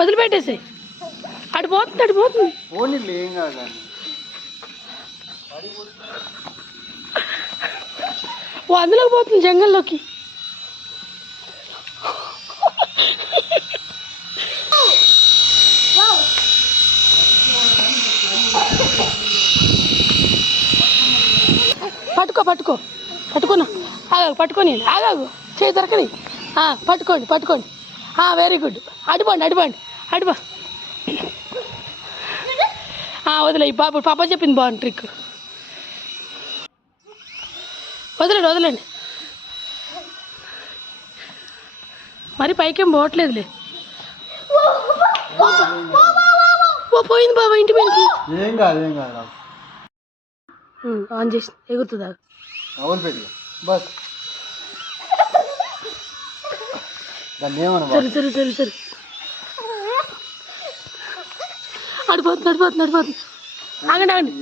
వదిలిపెట్టేసి అటు పోతుంది అటు పోతుంది. ఓ అందులోకి పోతుంది జంగల్లోకి. పట్టుకో పట్టుకో. పట్టుకున్నా ఆగాగు పట్టుకొని ఆగాగు. చేయి దొరకని. పట్టుకోండి పట్టుకోండి. వెరీ గుడ్ అడిపోండి అడిపోండి అడిపో వదిలే ఈ పాప పాప చెప్పింది బాగుంది ట్రిక్ వదిలేండి వదిలేండి. మరి పైకేం పోవట్లేదులే. ఓ పోయింది బాబా ఇంటి మీదకి. ఏం కాదు ఏం కాదు ఆన్ చేసి ఎగురుతుందా అవును పెట్టి బస్. దాన్ని ఏమన్నా సరే సరే సరే సరే. అడిపోతుంది అడిపోతుంది అడిపోతుంది ఆగండి ఆగండి.